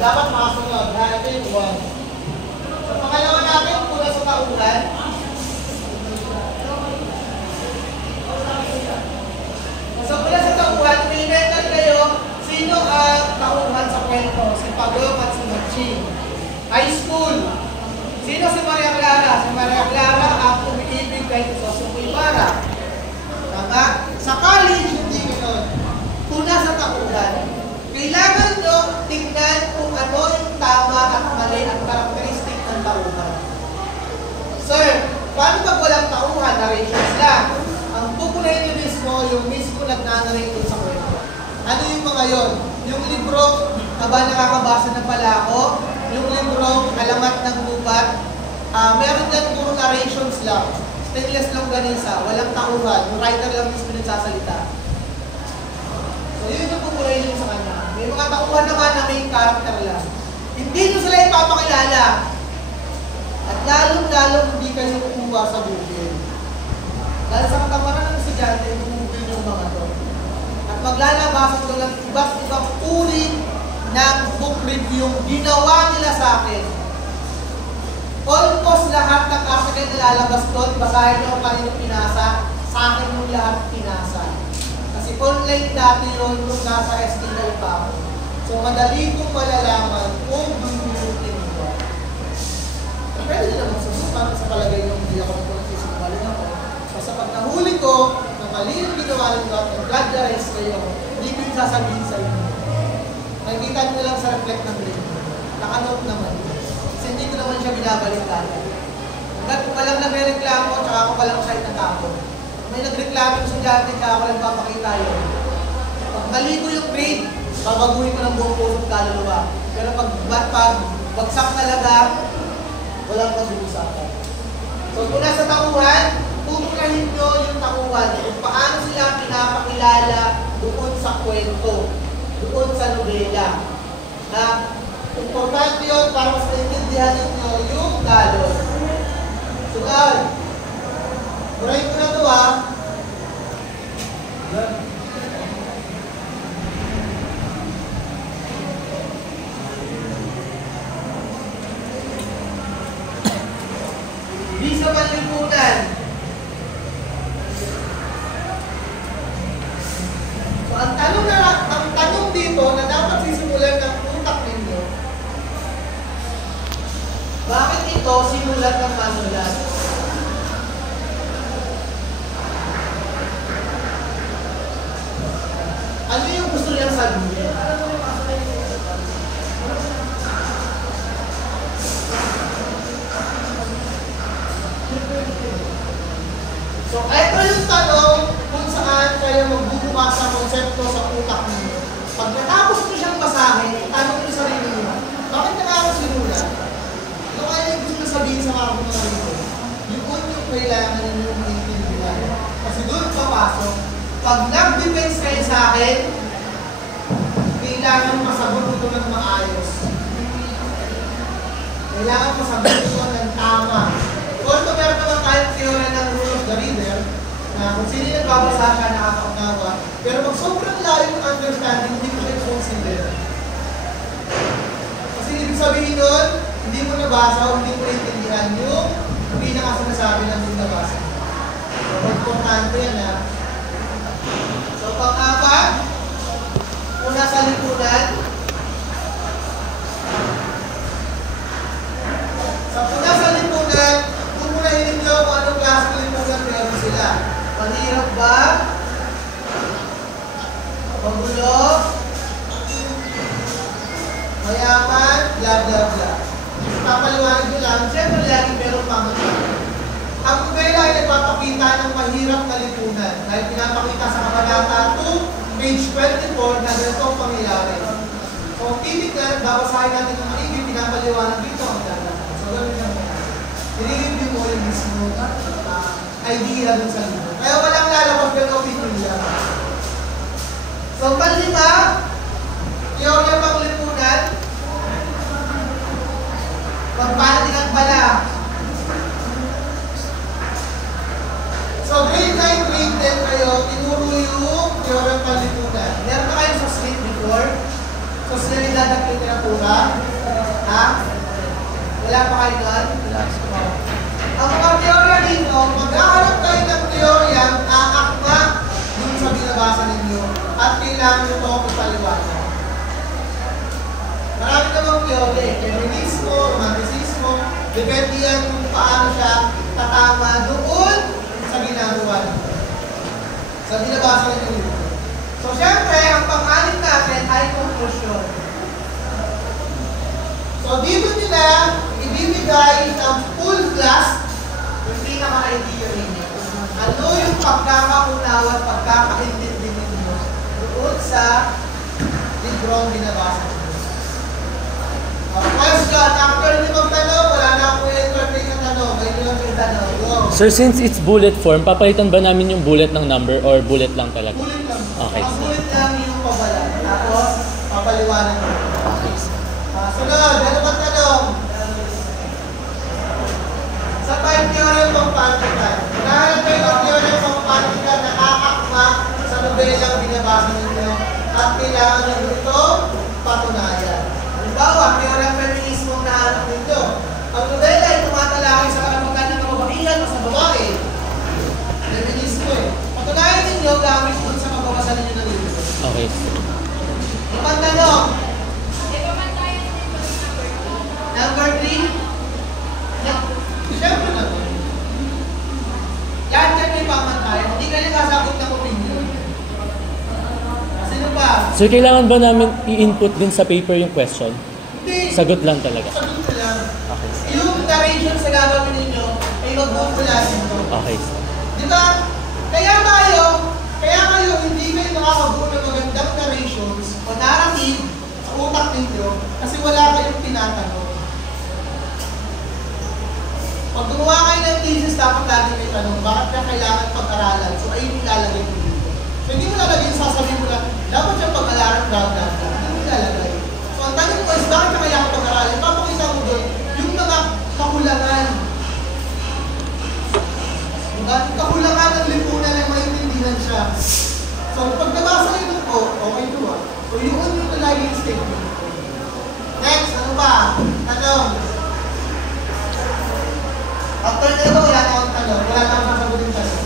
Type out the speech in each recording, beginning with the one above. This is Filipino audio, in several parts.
dapat makasunod. Ito yung 1. So, pangalawa natin, pula sa tauhan. So, pula sa tauhan, elemental kayo, sino ang tauhan sa kwento? Si Pagong at si Maching. High school. Sino si Maria Clara? Si Maria Clara ang umiibig kay Crisostomo Ibarra. Tama? Sa college, hindi gano'n. Puna sa tauhan. Kailangan nyo tingnan kung ano yung tama at mali at karakteristik ng tauhan. Sir, paano pag walang tauhan? Narrations lang. Ang pupunayin nyo mismo, yung mismo nagnanarrate sa kwento. Ano yung mga yon? Yung libro, Aba Nakakabasa ng Palako, yung libro, Alamat ng Gubat, meron din puro narrations lang. Stainless lang ganisa, walang tauhan. Yung writer lang mismo nagsasalita. So, yun yung pupunayin nyo sa kanya. May mga tauhan naman na may character lang. Hindi nyo sila ipapakilala. At lalong-lalong hindi kayo kukuha sa Google. Dahil sa katamaran ng estudyante, Google yung mga to. At maglalabasan ko lang iba't ibang uri ng book review ginawa nila sa akin. Almost lahat ng article na lalabas doon, basahin nyo kung kanino pinasa, sa akin yung lahat pinasa. Kasi online dati yun kung nasa STL pa ako. So madali kong malalaman kung bumubutin mo. Pwede nila magsusupan sa palagay nung hindi ako nagsisinungaling ako. Basta pag nahuli ko, na mali yung ginawa nyo at nag-plagiarize kayo, hindi ko yung sasabihin sa inyo. Nakikita nyo lang sa reflect ng link. Nakanote naman. Kasi hindi ko naman siya binabalik dati. Hanggat ko palang nagre-reklamo, tsaka ako palang site na tapon. May nagreklamo yung estudyante, tsaka ako lang papakita yun. Pag mali ko yung grade, babaguhin ko ng buong puso't kaluluwa. Pero pag bagsak talaga, walang pag-uusapan. So kung nasa tauhan, pupunahin nyo yung tauhan kung paano sila pinapakilala doon sa kwento, doon sa nobela. Na importante yun para mas naiintindihan nyo yung galon. So guys, murahin ko na ito Di sa panlipunan. So ang tanong dito na dapat sisimulan ng utak ninyo, bakit ito simulat ng manulat? Ano yung gusto niyang sabihin? So, ito yung tanong kung saan kayo magbubukas sa konsepto sa utak ninyo. Pag natapos nyo siyang basahin, tanong nyo sarili nyo, bakit nakakos sinulat? Ano kaya yung gusto sabihin sa mga mga rito? Yun yung kailangan ninyo maintindihan. Kasi doon papasok, pag nag-defense kayo sa akin, kailangan masagot ito ng maayos. Kailangan masagot ito ng tama. Although meron naman tayong theory ng rule of the reader, na kung sino yung nagbabasa siya, nakakaunawa. Pero pag sobrang layo ng understanding, hindi ko siya consider. Kasi ibig sabihin nun, hindi mo nabasa o hindi mo naintindihan yung pinakasinasabi ng hindi nabasa. So, importante yan na. So, pang-apat, una sa lipunan. Sa una sa lipunan, pupunahin ninyo kung anong klase ng lipunan meron sila. Mahirap ba? Magulo? Mayaman? Bla bla bla. Papaliwanag nyo lang, siyempre lagi meron pangalaman. Ang novela ay nagpapakita ng mahirap na lipunan dahil pinapakita sa kabanata 2, page 24 na ganito ang pangyayari. So, kung titignan, babasahin natin ng maigi, pinapaliwanag dito ang dala. So, gano'n lang mo. I-review mo yung mismo idea dun sa libro. Kaya walang lalabas ng opinion lang. So, panlima, teorya pang lipunan, pagpatingan pala. So, grade 9, grade 10 kayo, tinuro yung teorya pang lipunan. Meron na kayo sa slate before? Sosyalidad ng literatura? Ha? Wala pa kayo doon? Ang mga teorya dito, maghahanap kayo ng teorya aakma dun sa binabasa ninyo at kailangan nyo ito ipaliwanag. Marami namang teorya eh. Feminismo, romanticismo, depende yan kung paano siya tatama doon sa ginagawa nito. Sa binabasa ninyo. So, syempre, ang pang-anim natin ay conclusion. So, dito nila ibibigay ng full class yung pinaka-idea ninyo. Ano yung pagkakaunawa at pagkakaintindi ninyo doon sa librong binabasa ninyo. Question, after nyo magtanong, wala na akong entertain na tanong. May nyo lang yung tanong. Go. Sir, since it's bullet form, papalitan ba namin yung bullet ng number or bullet lang talaga? Bullet lang. Okay. Ang bullet lang yung pabala. Tapos, papaliwanan nyo. Okay. Sunod, ano ba tanong? Sa type theorem of particle. Nahanap kayo ng theorem of particle na aakma sa nobelang binabasa ninyo at kailangan nyo ito patunayan. Halimbawa, theorem feminismo ang nahanap ninyo. Ang nobela ay tumatalakay sa karapatan ng kababaihan o sa babae. Feminismo eh. Patunayan ninyo gamit dun sa mababasa ninyo ng libro. Okay. Ibang tanong. Number 3. Siyempre na. Yan dyan may pamantayan. Hindi ka rin sasagot ng opinion. Sino pa? Sir, kailangan ba namin i-input din sa paper yung question? Hindi. Sagot lang talaga. Sagot ko lang. Okay. Yung narration sa gagawin ninyo ay magbubulasin ko. Okay. Di ba? Kaya kayo hindi kayo nakakabuo ng magandang narrations o narrative sa utak ninyo kasi wala kayong tinatanong. Pag gumawa kayo ng thesis, dapat lagi may tanong, bakit ka kailangan pag-aralan? So, ayun yung ilalagay mo dito. So, hindi mo lalagay, sasabihin mo lang, dapat siyang pag-aralan, hindi mo ilalagay. So, ang tanong ko is, bakit ka kailangan pag-aralan? Papakita mo doon, yung mga kakulangan. Diba? Kakulangan ng lipunan na maintindihan siya. So, pag nabasa nyo ito, okay ito ah. So, yun yung nalagay yung statement. Next, ano ba? Tanong. After na ito, wala na akong tanong. Wala na akong sasagutin tanong.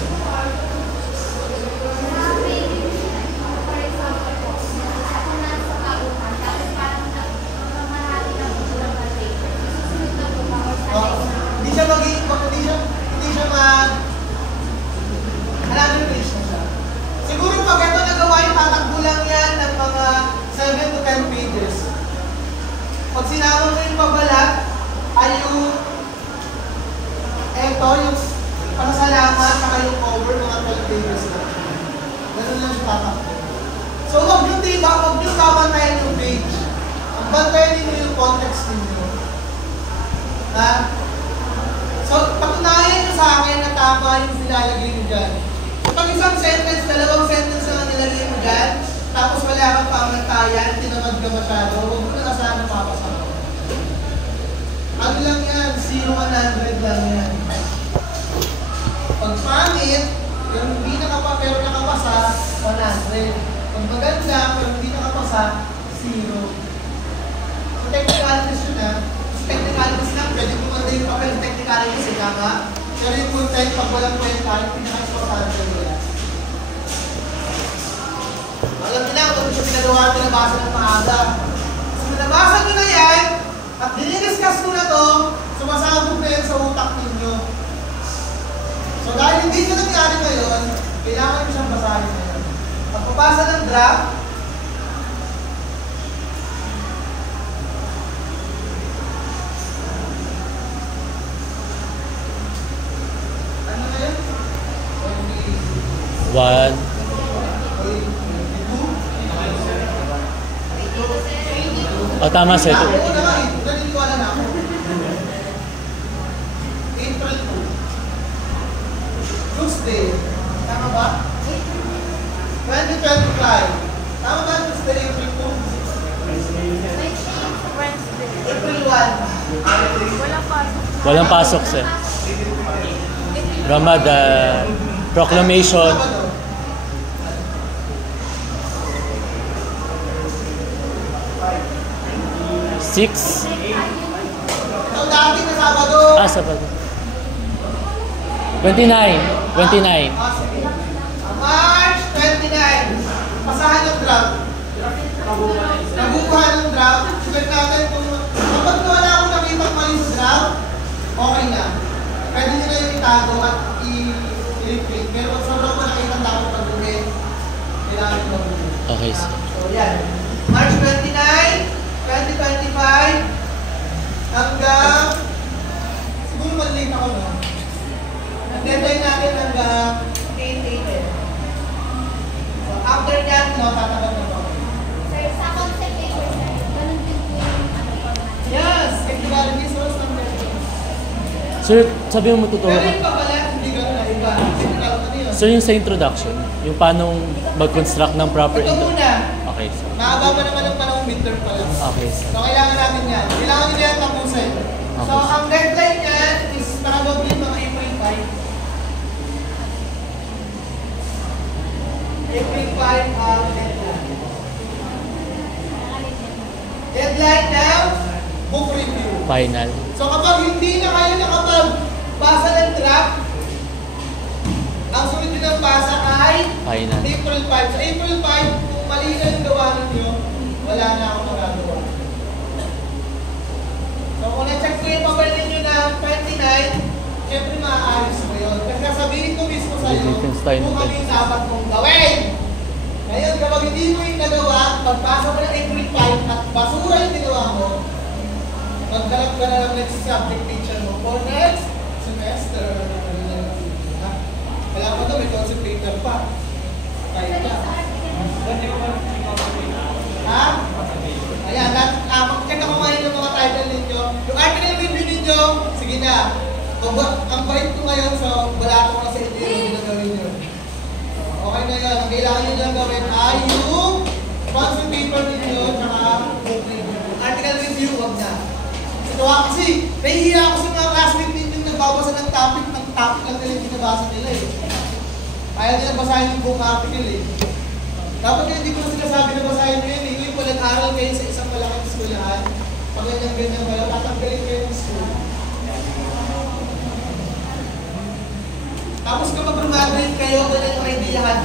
Hindi siya hanapin page na siya. Siguro pag ito nagawa yung tatakbo lang yan ng mga 7 to 10 pages. Pag sinama mo yung pabalat, ay yung ito, yung pasalamat, saka yung cover, mga 12 pages lang. Ganun lang siya tatakbo. So, huwag yung kabantayan yung page. Ang bantayan ninyo yung context ninyo. Ha? So, patunayan nyo sa akin na tama yung nilalagay nyo dyan. So, pag isang sentence, dalawang sentence lang ang nilagay mo dyan, tapos wala kang pamantayan, tinamad ka masyado, huwag mo na kasama papasa mo. Ano lang yan? 0-100 lang yan. Pag pangit, pero hindi pero nakapasa, 100. Pag maganda, pero hindi nakapasa, 0. So, technicalities yun ha. Technicalities lang, pwede kumanda yung papel ng technicalities eh, tama? Pero yung content, pag walang kwenta, yung pinaka-importante nila. Alam niyo na, kung siya pinagawa at pinabasa ng maaga. So, pinabasa nyo na yan, at dinidiscuss ko na to, sumasabog na yan sa utak ninyo. So, dahil hindi siya nangyari ngayon, kailangan nyo siyang basahin ngayon. Pagpapasa ng draft, One. Oh, tama sir. Oo na nga eh. Naniniwala na ako. April 2. Tuesday. Tama ba? 2025. Tama ba Tuesday, April 2? April 1. Walang pasok sir. Ramadan. Proclamation. 6. Itong dati na Sabado. Sabado. 29. 29. Sige. March 29. Pasahan ng draft. Nabubuhan ng draft. Check natin kung kapag wala akong nakita mali sa draft, okay na. Pwede nyo na yung itago at i-reprint. Pero kung sobrang ko nakita dapat pag-uwi, kailangan ko mag-uwi. Okay, sir. So, yan. March 29, 2025 hanggang siguro mal-late ako, no? Ang deadline natin hanggang 8 a.m. So, after that, no, tatagal na to. Sir, sa concept paper, sir, ganun din po yung Yes! Technical resource ng measure. Sir, sabi mo totoo. Pero yung pabala, hindi ganun na iba. Technical ano yun? Sir, yung sa introduction, yung paano mag-construct ng proper Ito muna. Okay, sir. Mahaba pa naman ang panahon midterm pa lang. Okay, sir. So, kailangan natin yan. Kailangan nyo na yan tapusin. So, Okay. ang deadline yan is probably mga April 5. April 5 ang deadline. Deadline ng book review. Final. So, kapag hindi na kayo nakapag-basa ng draft, ang sunod din ng basa ay Final. April 5. So, April 5, kung mali na yung gawa ninyo, wala na akong magagawa. So, kung na-check ko yung papel ninyo ng 29, syempre maaayos mo yun. Kasi sasabihin ko mismo sa'yo kung ano yung dapat mong gawin. Ngayon, kapag hindi mo yung nagawa, pagpasa mo ng April 5 at basura yung ginawa mo, magkalap ka na ng next subject teacher mo for next semester. Kailangan mo ito, may concept paper pa. Kaya ka. Ha? Ayan, mag-check ako ngayon ng mga title ninyo. Yung article review ninyo, sige na. Ang bait ko ngayon, so wala ko na sa inyo yung ginagawin nyo. Okay na yun. Ang kailangan nyo lang gawin ay yung concept paper ninyo tsaka book review. Article review, wag na. Ito kasi, nahihira ako sa mga classmate ninyo nagbabasa ng topic lang nila yung binabasa nila eh. Ayaw nila basahin yung book article eh. Dapat hindi ko na sinasabi na basahin nyo yun eh. Yung kung nag-aral kayo sa isang malaking skulahan, pag ganyan-ganyan pala, tatanggalin kayo ng school. Tapos kapag graduate kayo, ganyan ang ideyahan.